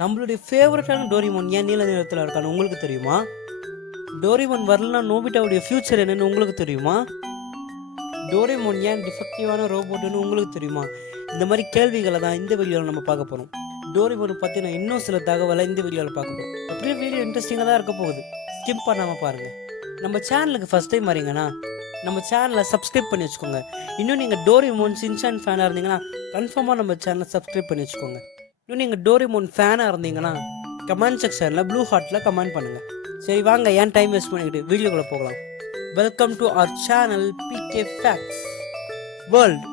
நம்மளுடைய ஃபேவரட்டான டோரிமான் ஏன் நீல நிறத்தில் இருக்கான்னு உங்களுக்கு தெரியுமா? டோரிமான் வரலன்னா நோபிட்டாவுடைய ஃபியூச்சர் என்னன்னு உங்களுக்கு தெரியுமா? டோரிமான் ஏன் டிஃபெக்டிவான ரோபோட்டுன்னு உங்களுக்கு தெரியுமா? இந்த மாதிரி கேள்விகளை தான் இந்த வீடியோவில் நம்ம பார்க்க போகிறோம். டோரிமான் பற்றின இன்னும் சில தகவலை இந்த வீடியோவில் பார்க்க போகிறோம். அப்படியே வீடியோ இன்ட்ரெஸ்டிங்காக தான் இருக்க போகுது. ஸ்கிப் பண்ணாமல் பாருங்கள். நம்ம சேனலுக்கு ஃபஸ்ட் டைம் வரீங்கன்னா நம்ம சேனலை சப்ஸ்கிரைப் பண்ணி வச்சுக்கோங்க. இன்னும் நீங்கள் டோரிமான் சின்சான் ஃபேனாக இருந்தீங்கன்னா கன்ஃபார்மாக நம்ம சேனலை சப்ஸ்கிரைப் பண்ணி வச்சுக்கோங்க. இன்னும் நீங்கள் டோரிமான் ஃபேனாக இருந்தீங்கன்னா கமெண்ட் செக்ஷனில் ப்ளூ ஹார்ட்டில் கமெண்ட் பண்ணுங்கள். சரி வாங்க, ஏன் டைம் வேஸ்ட் பண்ணிக்கிட்டு வீடியோக்குள்ளே போகலாம். Welcome to our channel PK facts world.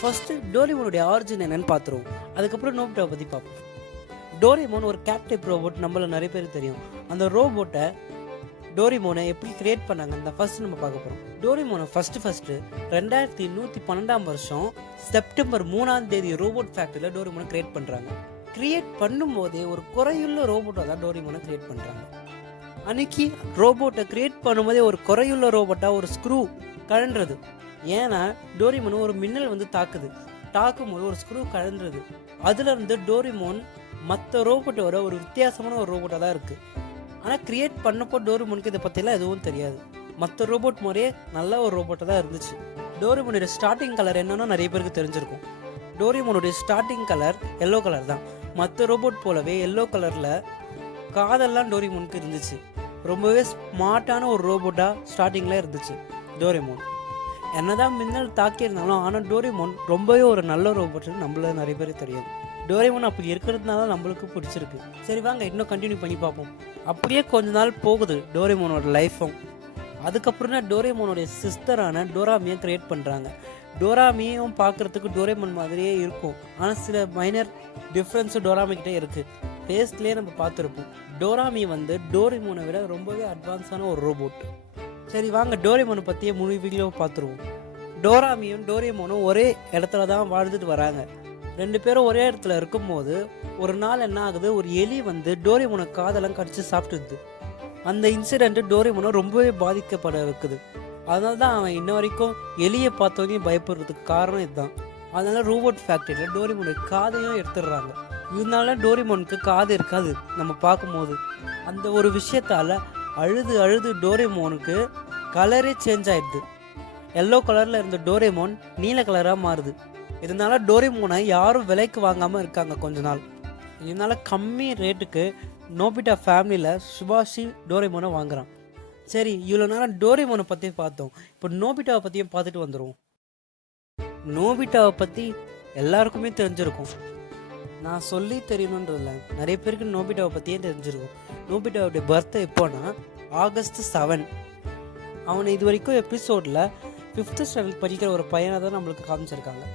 First டோரிமானுடைய ஆரிஜின் என்னன்னு பார்த்துருவோம். அதுக்கப்புறம் நோபிட்டாவை பற்றி பார்ப்போம். டோரிமான் ஒரு கேப்டிவ் ரோபோட், நம்மள நிறைய பேருக்கு தெரியும். அந்த ரோபோட்டை டோரிமானை எப்படி கிரியேட் பண்ணாங்க ஃபர்ஸ்ட் நம்ம பார்க்க போகிறோம். டோரிமானை ஃபர்ஸ்ட் 2112 செப்டம்பர் 3 ரோபோட் ஃபேக்டரியில் டோரிமானை கிரியேட் பண்ணுறாங்க. கிரியேட் பண்ணும்போதே ஒரு குறையுள்ள ரோபோட்டை தான் டோரிமானை கிரியேட் பண்ணுறாங்க. அன்னைக்கு ரோபோட்டை கிரியேட் பண்ணும்போதே ஒரு குறையுள்ள ரோபோட்டாக ஒரு ஸ்க்ரூ கழன்றது. ஏன்னா டோரிமான் ஒரு மின்னல் தாக்கும்போது ஒரு ஸ்க்ரூ கழன்றது. அதுல இருந்து டோரிமான் மற்ற ரோபோட்டோட ஒரு வித்தியாசமான ஒரு ரோபோட்டாக தான் இருக்குது. ஆனால் கிரியேட் பண்ணப்போ டோரிமானுக்கு இதை பற்றிலாம் எதுவும் தெரியாது. மற்ற ரோபோட் மாதிரியே நல்ல ஒரு ரோபோட்டாக தான் இருந்துச்சு. டோரிமானுடைய ஸ்டார்டிங் கலர் என்னன்னா நிறைய பேருக்கு தெரிஞ்சிருக்கும். டோரிமானுடைய ஸ்டார்டிங் கலர் எல்லோ கலர் தான். மற்ற ரோபோட் போலவே எல்லோ கலரில் காதெல்லாம் டோரிமானுக்கு இருந்துச்சு. ரொம்பவே ஸ்மார்ட்டான ஒரு ரோபோட்டாக ஸ்டார்டிங்கில் இருந்துச்சு டோரிமான். என்னதான் மின்னல் தாக்கியிருந்தாலும் ஆனால் டோரிமான் ரொம்பவே ஒரு நல்ல ரோபோட்னு நம்மள நிறைய பேருக்கு தெரியும். டோரிமான் அப்படி இருக்கிறதுனால நம்மளுக்கு பிடிச்சிருக்கு. சரி வாங்க இன்னும் கண்டினியூ பண்ணி பார்ப்போம். அப்படியே கொஞ்ச நாள் போகுது டோரிமானோட லைஃப்பும். அதுக்கப்புறம் தான் டோரிமானோடைய சிஸ்டரான டோராமியை கிரியேட் பண்ணுறாங்க. டோராமியும் பார்க்குறதுக்கு டோரிமான் மாதிரியே இருக்கும். ஆனால் சில மைனர் டிஃப்ரென்ஸும் டோராமிக்கிட்டே இருக்குது. ஃபேஸ்லேயே நம்ம பார்த்துருப்போம். டோராமி டோரிமானை விட ரொம்பவே அட்வான்ஸான ஒரு ரோபோட். சரி வாங்க டோரிமானை பற்றிய முழு வீடியோ பார்த்துருவோம். டோராமியும் டோரிமானும் ஒரே இடத்துல தான் வாழ்ந்துட்டு வராங்க. ரெண்டு பேரும் ஒரே இடத்துல இருக்கும்போது ஒரு நாள் என்ன ஆகுது, ஒரு எலி டோரிமானை காதெல்லாம் கடிச்சு சாப்பிட்டுது. அந்த இன்சிடென்ட் டோரிமானை ரொம்பவே பாதிக்கப்பட இருக்குது. அதனால தான் அவன் இன்ன வரைக்கும் எலியை பார்த்தோன்னே பயப்படுறதுக்கு காரணம் இதுதான். அதனால ரோபோட் ஃபேக்டரியில் டோரிமானுடைய காதையும் எடுத்துடுறாங்க. இதனால டோரிமானுக்கு காது இருக்காது நம்ம பார்க்கும்போது. அந்த ஒரு விஷயத்தால அழுது டோரிமானுக்கு கலரே சேஞ்ச் ஆயிடுது. எல்லோ கலரில் இருந்த டோரிமான் நீல கலராக மாறுது. இதனால டோரிமானை யாரும் விலைக்கு வாங்காமல் இருக்காங்க கொஞ்ச நாள். இதனால கம்மி ரேட்டுக்கு நோபிட்டா ஃபேமிலியில் சுபாஷி டோரிமானை வாங்குறான். சரி, இவ்வளோ நேரம் டோரிமானை பற்றி பார்த்தோம். இப்போ நோபிட்டாவை பற்றியும் பார்த்துட்டு வந்துடுவோம். நோபிட்டாவை பற்றி எல்லாருக்குமே தெரிஞ்சிருக்கும். நான் சொல்லி தெரியணுன்றதில்ல, நிறைய பேருக்கு நோபிட்டாவை பற்றியே தெரிஞ்சிருக்கும். நோபிட்டாவுடைய பர்த்டே எப்போனா ஆகஸ்ட் 7. அவனை இது வரைக்கும் எபிசோடில் 5th ஸ்டாண்டர்ட் படிக்கிற ஒரு பையனை தான் நம்மளுக்கு காமிச்சிருக்காங்க.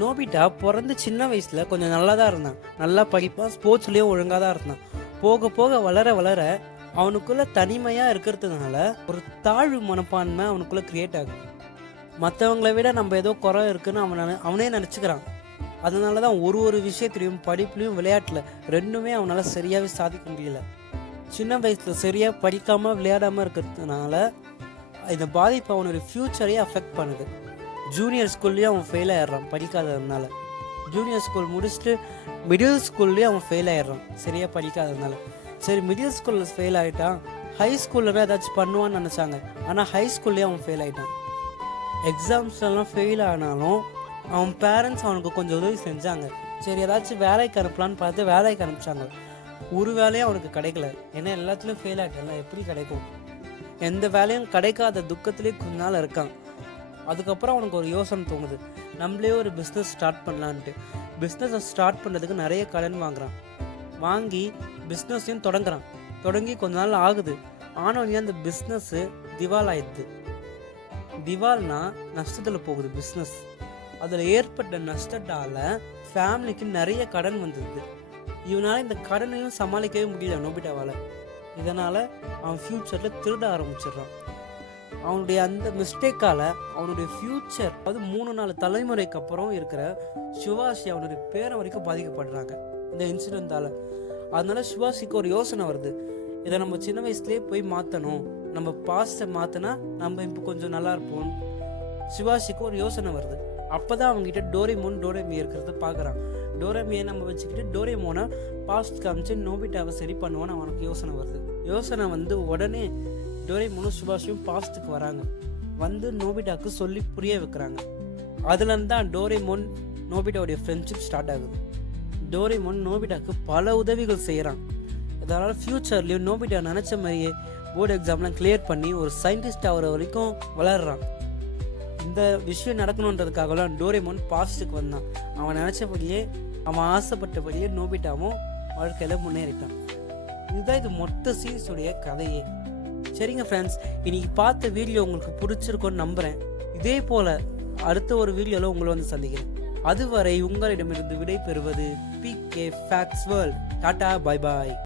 நோபிட்டா பிறந்து சின்ன வயசில் கொஞ்சம் நல்லா தான் இருந்தான். நல்லா படிப்பான், ஸ்போர்ட்ஸ்லேயும் ஒழுங்காக தான் இருந்தான். போக போக வளர அவனுக்குள்ளே தனிமையாக இருக்கிறதுனால ஒரு தாழ்வு மனப்பான்மை அவனுக்குள்ளே க்ரியேட் ஆகுது. மற்றவங்களை விட நம்ம ஏதோ குறை இருக்குன்னு அவனே நினச்சிக்கிறான். அதனால தான் ஒரு விஷயத்துலையும் படிப்புலையும் விளையாட்டில் ரெண்டுமே அவனால் சரியாகவே சாதிக்க முடியல. சின்ன வயசில் சரியாக படிக்காமல் விளையாடாமல் இருக்கிறதுனால இந்த பாதிப்பு அவனுடைய ஃப்யூச்சரையே அஃபெக்ட் பண்ணுது. ஜூனியர் ஸ்கூல்லேயும் அவன் ஃபெயில் ஆகிடுறான் படிக்காததுனால. ஜூனியர் ஸ்கூல் முடிச்சுட்டு மிடில் ஸ்கூல்லேயும் அவன் ஃபெயில் ஆகிடுறான் சரியாக படிக்காததுனால. சரி, மிடில் ஸ்கூலில் ஃபெயில் ஆகிட்டான். ஹை ஸ்கூலில் ஏதாச்சும் பண்ணுவான்னு நினச்சாங்க. ஆனால் ஹை ஸ்கூல்லேயே அவன் ஃபெயில் ஆகிட்டான். எக்ஸாம்ஸ்லாம் ஃபெயில் ஆனாலும் அவன் பேரண்ட்ஸ் அவனுக்கு கொஞ்சம் உதவி செஞ்சாங்க. சரி, ஏதாச்சும் வேலைக்கு அனுப்பலான்னு பார்த்து வேலைக்கு அனுப்பிச்சாங்க. ஒரு வேலையும் அவனுக்கு கிடைக்கல. ஏன்னா எல்லாத்துலேயும் ஃபெயில் ஆகிட்டலாம், எப்படி கிடைக்கும்? எந்த வேலையும் கிடைக்காத துக்கத்திலே கொஞ்ச நாள் இருக்கான். அதுக்கப்புறம் அவனுக்கு ஒரு யோசனை தோணுது, நம்மளே ஒரு பிஸ்னஸ் ஸ்டார்ட் பண்ணலான்ட்டு. பிஸ்னஸை ஸ்டார்ட் பண்ணுறதுக்கு நிறைய கடன் வாங்கி பிஸ்னஸையும் தொடங்கி கொஞ்ச நாள் ஆகுது. ஆனவனே அந்த பிஸ்னஸ்ஸு திவால் ஆயிடுது. திவால்னா நஷ்டத்தில் போகுது பிஸ்னஸ். அதில் ஏற்பட்ட நஷ்டத்தால் ஃபேமிலிக்கு நிறைய கடன் வந்தது. இவனால் இந்த கடனையும் சமாளிக்கவே முடியல நோபிட்டாவால். இதனால் அவன் ஃப்யூச்சரில் திருட ஆரம்பிச்சிடுறான். அவனுடைய அந்த மிஸ்டேக்கால் அவனுடைய ஃப்யூச்சர் 3-4 தலைமுறைக்கு அப்புறம் இருக்கிற சுபாஷி அவனுடைய பேரை வரைக்கும் பாதிக்கப்படுறாங்க இந்த இன்சிடென்ட்டால். அதனால சுபாஷிக்கு ஒரு யோசனை வருது, இதை நம்ம சின்ன வயசுலேயே போய் மாற்றணும். நம்ம பாஸ்ட்டை மாற்றினா நம்ம இப்போ கொஞ்சம் நல்லா இருப்போம். சிவாஷிக்கு ஒரு யோசனை வருது. அப்பதான் அவங்ககிட்ட டோரேமி இருக்கிறத பார்க்குறான். டோரேமியை நம்ம வச்சுக்கிட்டு டோரேமோனை பாஸ்ட் காமிச்சு நோபிட்டாவை சரி பண்ணுவான்னு அவனுக்கு யோசனை வருது. யோசனை வந்து உடனே டோரேமோனும் சுபாஷும் பாஸ்ட்டுக்கு வராங்க. வந்து நோபிட்டாவுக்கு சொல்லி புரிய வைக்கிறாங்க. அதுலேருந்து தான் டோரேமோன் நோபிட்டாவுடைய ஃப்ரெண்ட்ஷிப் ஸ்டார்ட் ஆகுது. டோரேமோன் நோபிட்டாவுக்கு பல உதவிகள் செய்கிறான். அதனால் ஃப்யூச்சர்லேயும் நோபிட்டா நினச்ச மாதிரியே போர்டு எக்ஸாம்லாம் கிளியர் பண்ணி ஒரு சயின்டிஸ்ட் ஆகிற வரைக்கும் வளர்றான். இந்த விஷயம் நடக்கணுன்றதுக்காகலாம் டோரேமோன் பாஸ்ட்டுக்கு வந்தான். அவன் நினச்சபடியே, அவன் ஆசைப்பட்டபடியே நோபிட்டாவும் வாழ்க்கையில் முன்னேறிட்டான். இதுதான் இது மொத்த சீரிஸுடைய கதையே. சரிங்க ஃப்ரெண்ட்ஸ், இன்னைக்கு பார்த்த வீடியோ உங்களுக்கு பிடிச்சிருக்கோன்னு நம்புகிறேன். இதே போல் அடுத்த ஒரு வீடியோவில் உங்களை வந்து சந்திக்கிறேன். அதுவரை உங்களிடமிருந்து விடை பெறுவது PK Facts World. Tata, bye bye.